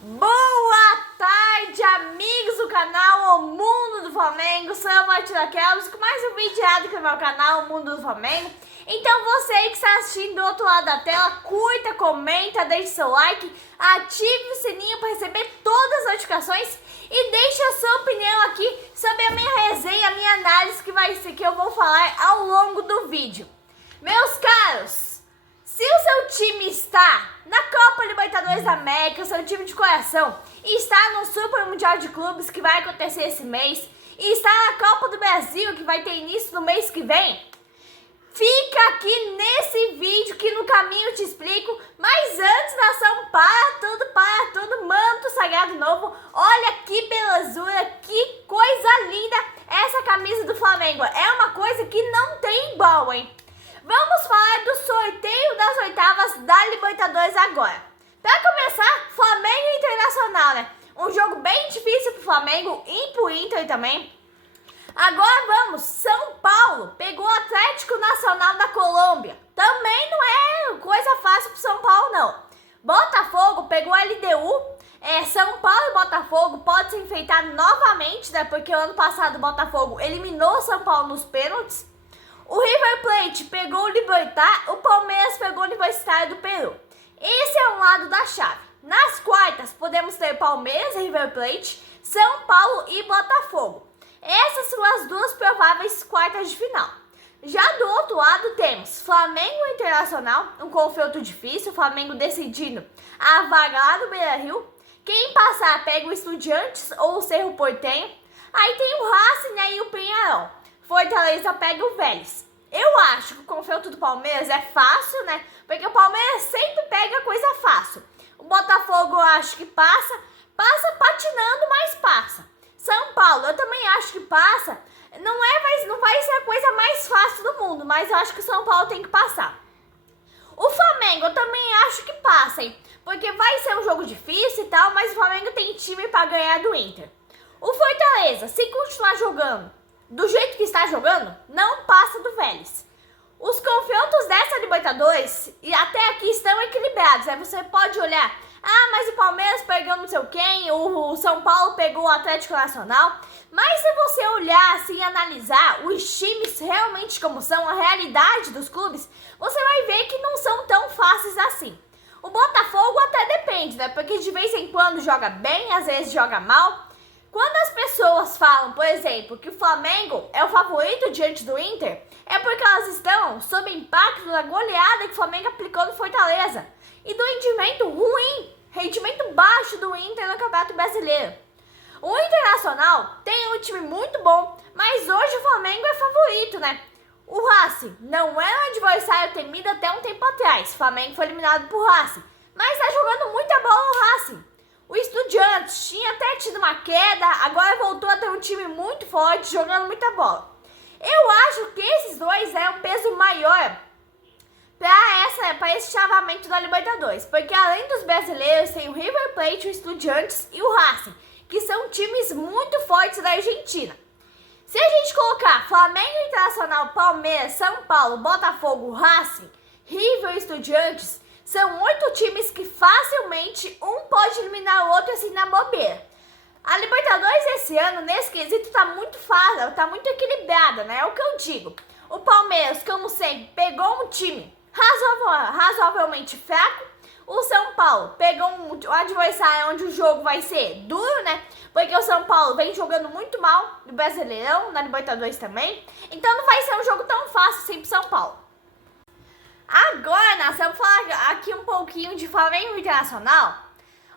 Boa tarde, amigos do canal O Mundo do Flamengo. Sou a Martina Kelvis com mais um vídeo diário do meu canal O Mundo do Flamengo. Então você que está assistindo do outro lado da tela, curta, comenta, deixe seu like, ative o sininho para receber todas as notificações e deixe a sua opinião aqui sobre a minha resenha, a minha análise que eu vou falar ao longo do vídeo. Meus caros, se o seu time está na Copa Libertadores da América, seu time de coração, e está no Super Mundial de Clubes que vai acontecer esse mês, e está na Copa do Brasil que vai ter início no mês que vem, fica aqui nesse vídeo que no caminho eu te explico. Mas antes, nação, para tudo, manto sagrado novo. Olha que belezura, que coisa linda essa camisa do Flamengo. É uma coisa que não tem igual, hein? Vamos falar do sorteio das oitavas da Libertadores agora. Para começar, Flamengo e Internacional, né? Um jogo bem difícil pro Flamengo e pro Inter também. Agora vamos, São Paulo pegou o Atlético Nacional da Colômbia. Também não é coisa fácil pro São Paulo, não. Botafogo pegou a LDU. São Paulo e Botafogo podem se enfrentar novamente, né? Porque o ano passado o Botafogo eliminou o São Paulo nos pênaltis. O River Plate pegou o Libertad, o Palmeiras pegou o Universitário do Peru. Esse é um lado da chave. Nas quartas podemos ter Palmeiras e River Plate, São Paulo e Botafogo. Essas são as duas prováveis quartas de final. Já do outro lado temos Flamengo e Internacional, um confronto difícil, o Flamengo decidindo a vaga lá no Beira-Rio. Quem passar pega o Estudiantes ou o Cerro Porteño. Aí tem o Racing e o Penharol. Fortaleza pega o Vélez. Eu acho que o confronto do Palmeiras é fácil, né? Porque o Palmeiras sempre pega coisa fácil. O Botafogo eu acho que passa patinando, mas passa. São Paulo, eu também acho que passa. Não vai ser a coisa mais fácil do mundo, mas eu acho que o São Paulo tem que passar. O Flamengo, eu também acho que passa, hein? Porque vai ser um jogo difícil e tal, mas o Flamengo tem time para ganhar do Inter. O Fortaleza, se continuar jogando do jeito que está jogando, não passa do Vélez. Os confrontos dessa Libertadores e até aqui estão equilibrados. Aí você pode olhar, mas o Palmeiras pegou não sei quem, o São Paulo pegou o Atlético Nacional. Mas se você olhar assim e analisar os times realmente como são, a realidade dos clubes, você vai ver que não são tão fáceis assim. O Botafogo até depende, né? Porque de vez em quando joga bem, às vezes joga mal. Quando as pessoas falam, por exemplo, que o Flamengo é o favorito diante do Inter, é porque elas estão sob impacto da goleada que o Flamengo aplicou no Fortaleza e do rendimento ruim, rendimento baixo do Inter no Campeonato Brasileiro. O Internacional tem um time muito bom, mas hoje o Flamengo é favorito, né? O Racing não é um adversário temido até um tempo atrás. O Flamengo foi eliminado por Racing, mas tá jogando muita bola o Racing. O Estudiantes tinha até tido uma queda, agora voltou a ter um time muito forte, jogando muita bola. Eu acho que esses dois é um peso maior para esse chavamento da Libertadores, porque além dos brasileiros tem o River Plate, o Estudiantes e o Racing, que são times muito fortes da Argentina. Se a gente colocar Flamengo, Internacional, Palmeiras, São Paulo, Botafogo, Racing, River e Estudiantes, são 8 times que facilmente um pode eliminar o outro assim na bobeira. A Libertadores esse ano, nesse quesito, tá muito fácil, tá muito equilibrada, né? É o que eu digo. O Palmeiras, como sempre, pegou um time razoavelmente fraco. O São Paulo pegou um adversário onde o jogo vai ser duro, né? Porque o São Paulo vem jogando muito mal no Brasileirão, na Libertadores também. Então não vai ser um jogo tão fácil assim pro São Paulo. Agora, nação, vou falar aqui um pouquinho de Flamengo Internacional.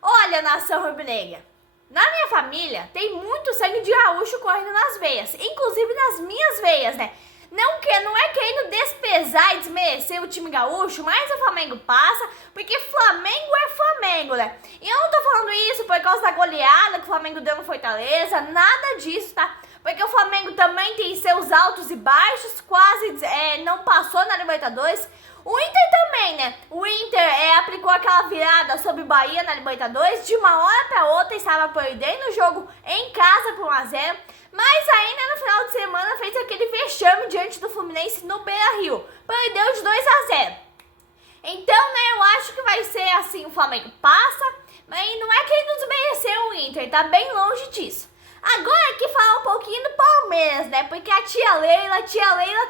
Olha, nação rubro-negra, na minha família tem muito sangue de gaúcho correndo nas veias, inclusive nas minhas veias, né? Não é querendo desprezar e desmerecer o time gaúcho, mas o Flamengo passa, porque Flamengo é Flamengo, né? E eu não tô falando isso por causa da goleada que o Flamengo deu no Fortaleza, nada disso, tá? Porque o Flamengo também tem seus altos e baixos, quase não passou na Libertadores. O Inter também, né? O Inter aplicou aquela virada sobre o Bahia na Libertadores. De uma hora para outra estava perdendo o jogo em casa por 1-0. Mas ainda no final de semana fez aquele vexame diante do Fluminense no Beira-Rio. Perdeu de 2-0. Então, né, eu acho que vai ser assim, o Flamengo passa, mas não é querendo Inter tá bem longe disso. Agora aqui falar um pouquinho do Palmeiras, né? Porque a tia Leila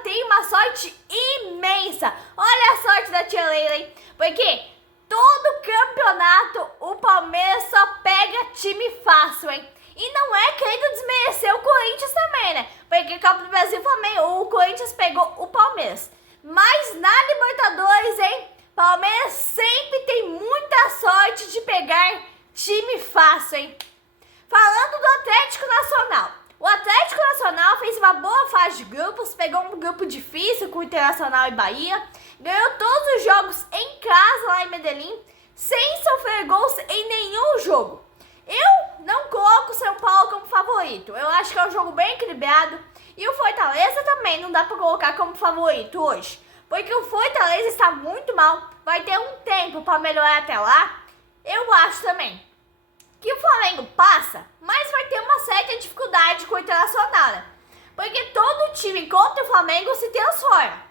tem uma sorte imensa. Olha a sorte da tia Leila, hein? Porque todo campeonato o Palmeiras só pega time fácil, hein? E não é querendo desmerecer o Corinthians também, né? Porque Copa do Brasil Flamengo, o Corinthians pegou o Palmeiras. Mas na Libertadores, hein? Palmeiras sempre tem muita sorte de pegar time fácil, hein? Falando do Atlético Nacional. O Atlético Nacional fez uma boa fase de grupos, pegou um grupo difícil com o Internacional e Bahia, ganhou todos os jogos em casa lá em Medellín, sem sofrer gols em nenhum jogo. Eu não coloco o São Paulo como favorito, eu acho que é um jogo bem equilibrado, e o Fortaleza também não dá pra colocar como favorito hoje, porque o Fortaleza está muito mal, vai ter um tempo para melhorar até lá. Eu acho também que o Flamengo passa, mas vai ter uma certa dificuldade com o Internacional, né? Porque todo time contra o Flamengo se transforma.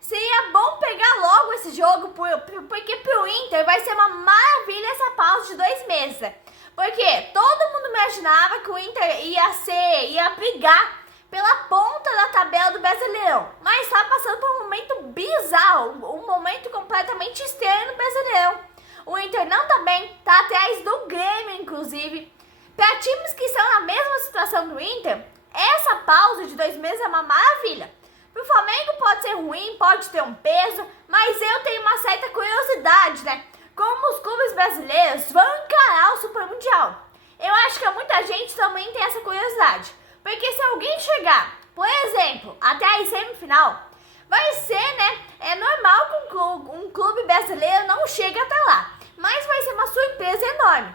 Seria bom pegar logo esse jogo, porque pro Inter vai ser uma maravilha essa pausa de 2 meses, né? Porque todo mundo imaginava que o Inter ia brigar pela ponta da tabela do Brasileirão, mas está passando por um momento bizarro, um momento completamente estranho no Brasileirão. O Inter não tá bem, tá atrás do Grêmio, inclusive. Para times que estão na mesma situação do Inter, essa pausa de 2 meses é uma maravilha. Pro Flamengo pode ser ruim, pode ter um peso, mas eu tenho uma certa curiosidade, né? Como os clubes brasileiros vão encarar o Super Mundial. Eu acho que muita gente também tem essa curiosidade. Porque se alguém chegar, por exemplo, até a semifinal, vai ser, né? É normal que um clube brasileiro não chegue até lá. Mas vai ser uma surpresa enorme.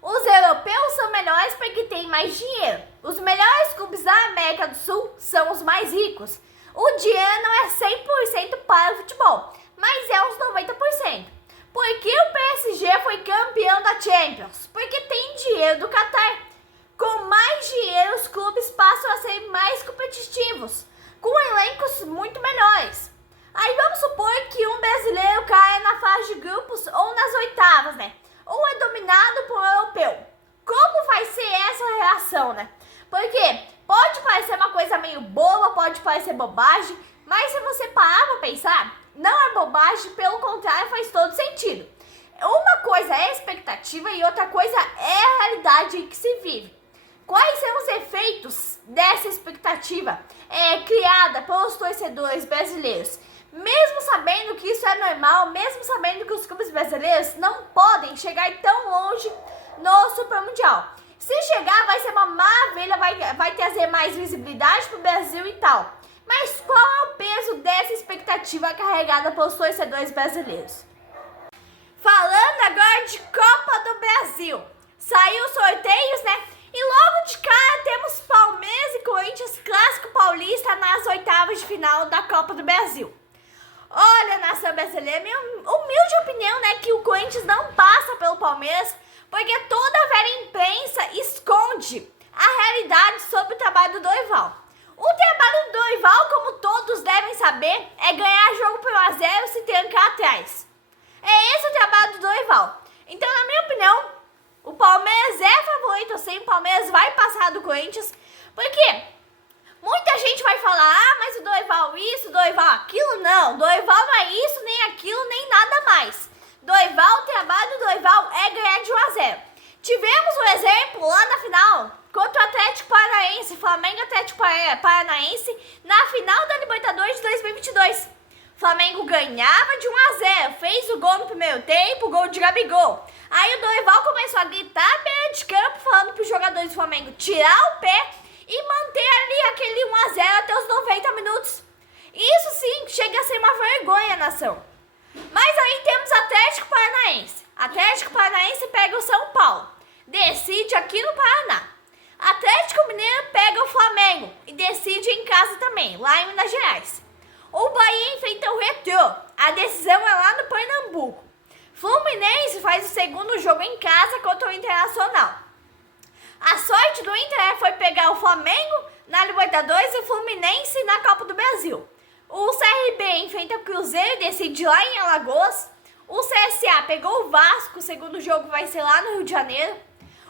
Os europeus são melhores porque têm mais dinheiro. Os melhores clubes da América do Sul são os mais ricos. O dinheiro não é 100% para o futebol, mas é uns 90%. Porque o PSG foi campeão da Champions? Porque tem dinheiro do Qatar. Com mais dinheiro, os clubes passam a ser mais competitivos, com elencos muito melhores. Aí vamos supor que um brasileiro caia na fase de grupos ou nas oitavas, né? Ou é dominado por um europeu. Como vai ser essa reação, né? Porque pode parecer uma coisa meio boba, pode parecer bobagem, mas se você parar pra pensar, não é bobagem, pelo contrário, faz todo sentido. Uma coisa é a expectativa e outra coisa é a realidade que se vive. Quais são os efeitos dessa expectativa criada pelos torcedores brasileiros? Mesmo sabendo que isso é normal, mesmo sabendo que os clubes brasileiros não podem chegar tão longe no Super Mundial. Se chegar, vai ser uma maravilha, vai trazer mais visibilidade para o Brasil e tal. Mas qual é o peso dessa expectativa carregada pelos torcedores brasileiros? Falando agora de Copa do Brasil. Saiu os sorteios, né? E logo de cara temos Palmeiras e Corinthians, clássico paulista, nas oitavas de final da Copa do Brasil. Olha, nação brasileira, minha humilde opinião, né, que o Corinthians não passa pelo Palmeiras, porque toda a velha imprensa esconde a realidade sobre o trabalho do Dorival. O trabalho do Dorival, como todos devem saber, é ganhar jogo por 1-0 e se trancar atrás. É esse o trabalho do Dorival. Então, na minha opinião, o Palmeiras é favorito, sim, o Palmeiras vai passar do Corinthians, porque muita gente vai falar, mas o Dorival isso, o Dorival aquilo, não. Dorival não é isso, nem aquilo, nem nada mais. Dorival, o trabalho do Dorival é ganhar de 1-0. Tivemos um exemplo lá na final, contra o Atlético Paranaense, Flamengo e Atlético Paranaense, na final da Libertadores de 2022. Flamengo ganhava de 1-0, fez o gol no primeiro tempo, gol de Gabigol. Aí o Dorival começou a gritar à beira de campo, falando para os jogadores do Flamengo tirar o pé e manter ali aquele 1-0 até os 90 minutos. Isso sim chega a ser uma vergonha, nação. Mas aí temos Atlético Paranaense. Atlético Paranaense pega o São Paulo, decide aqui no Paraná. Atlético Mineiro pega o Flamengo e decide em casa também, lá em Minas Gerais. O Bahia enfrenta o Retrô, a decisão é lá no Pernambuco. Fluminense faz o segundo jogo em casa contra o Internacional. A sorte do Inter foi pegar o Flamengo na Libertadores e o Fluminense na Copa do Brasil. O CRB enfrenta o Cruzeiro e decide lá em Alagoas. O CSA pegou o Vasco, o segundo jogo vai ser lá no Rio de Janeiro.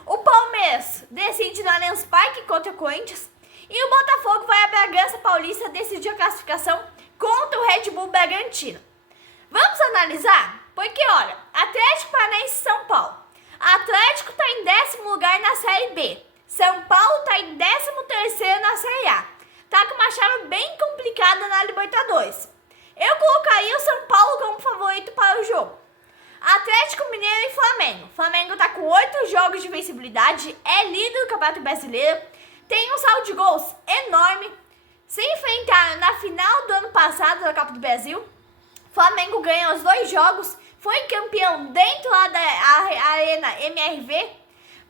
O Palmeiras decide no Allianz Parque contra o Corinthians. E o Botafogo vai a Bragança Paulista decidir a classificação contra o Red Bull Bragantino. Vamos analisar? Porque, olha, Atlético Paranaense e São Paulo. Atlético está em 10º lugar na Série B. São Paulo está em 13º na Série A. Tá com uma chave bem complicada na Libertadores. Eu colocaria o São Paulo como favorito para o jogo. Atlético Mineiro e Flamengo. Flamengo está com 8 jogos de vencibilidade, é líder do Campeonato Brasileiro, tem um saldo de gols enorme. Se enfrentaram na final do ano passado da Copa do Brasil. Flamengo ganhou os 2 jogos, foi campeão dentro lá da Arena MRV.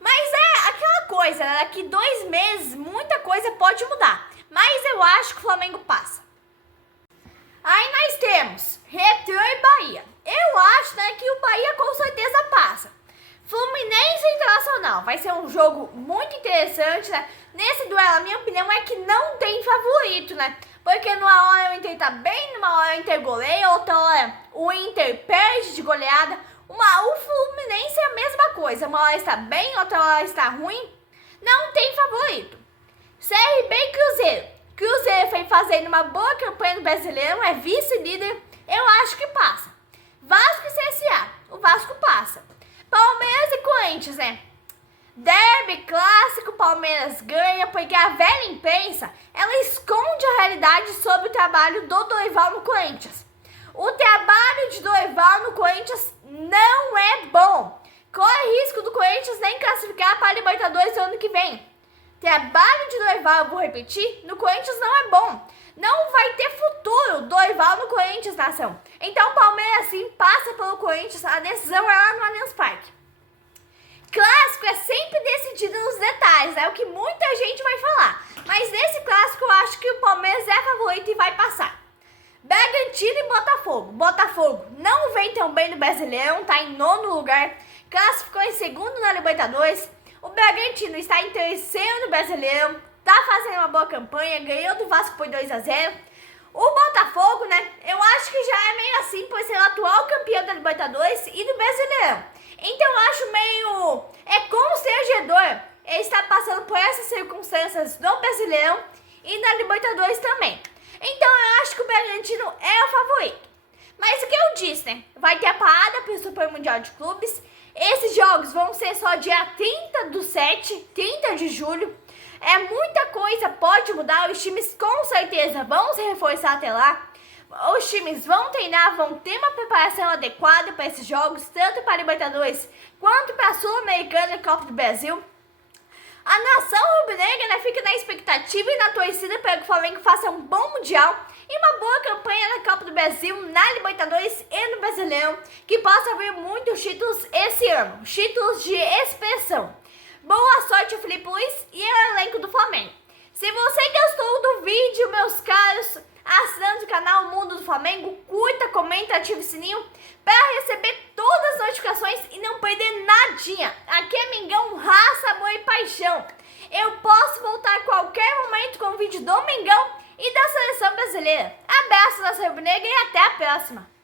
Mas é aquela coisa, né? Daqui 2 meses muita coisa pode mudar. Mas eu acho que o Flamengo passa. Aí nós temos Retrô e Bahia. Eu acho, né, que o Bahia com certeza passa. Fluminense e Internacional. Vai ser um jogo muito interessante, né? Nesse duelo, a minha opinião é que não tem favorito, né? Porque numa hora o Inter tá bem, numa hora o Inter goleia, outra hora o Inter perde de goleada. O Fluminense é a mesma coisa. Uma hora está bem, outra hora está ruim. Não tem favorito. CRB e Cruzeiro. Cruzeiro foi fazendo uma boa campanha no Brasileirão, é vice-líder. Eu acho que passa. Vasco e CSA. O Vasco passa. Palmeiras e Corinthians, né? Derby clássico, Palmeiras ganha, porque a velha imprensa, ela esconde a realidade sobre o trabalho do Dorival no Corinthians. O trabalho de Dorival no Corinthians não é bom. Corre risco do Corinthians nem classificar para a Libertadores no ano que vem. Trabalho de Dorival, eu vou repetir, no Corinthians não é bom. Não vai ter futuro Dorival no Corinthians, nação. Então o Palmeiras sim passa pelo Corinthians, a decisão é lá no Allianz Parque. Clássico é sempre decidido nos detalhes, é o que muita gente vai falar. Mas nesse clássico eu acho que o Palmeiras é favorito e vai passar. Bragantino e Botafogo. Botafogo não vem tão bem no Brasileirão, tá em 9º lugar, classificou em 2º na Libertadores. O Bragantino está em 3º no Brasileirão, tá fazendo uma boa campanha, ganhou do Vasco por 2-0. O Botafogo, né, eu acho que já é meio assim, por ser o atual campeão da Libertadores e do Brasileirão. Então eu acho meio constrangedor ele estar passando por essas circunstâncias no Brasileirão e na Libertadores também. Então eu acho que o Bragantino é o favorito. Mas o que eu disse, né, vai ter a parada para o Super Mundial de Clubes. Esses jogos vão ser só dia 30/7, 30 de julho. É muita coisa, pode mudar. Os times com certeza vão se reforçar até lá. Os times vão treinar, vão ter uma preparação adequada para esses jogos, tanto para a Libertadores quanto para a Sul-Americana e Copa do Brasil. A nação rubro-negra, né, fica na expectativa e na torcida para que o Flamengo faça um bom Mundial e uma boa campanha na Copa do Brasil, na Libertadores e no Brasileirão, que possa haver muitos títulos esse ano, títulos de expressão. Boa sorte ao Felipe Luiz e ao elenco do Flamengo. Se você gostou do vídeo, meus caros assinantes do canal Mundo do Flamengo, curta, comenta, ative o sininho para receber todas as notificações e não perder nadinha. Aqui é Mengão, raça, amor e paixão. Eu posso voltar a qualquer momento com o vídeo do Mengão e da Seleção Brasileira. Abraços, nação rubro-negra, e até a próxima!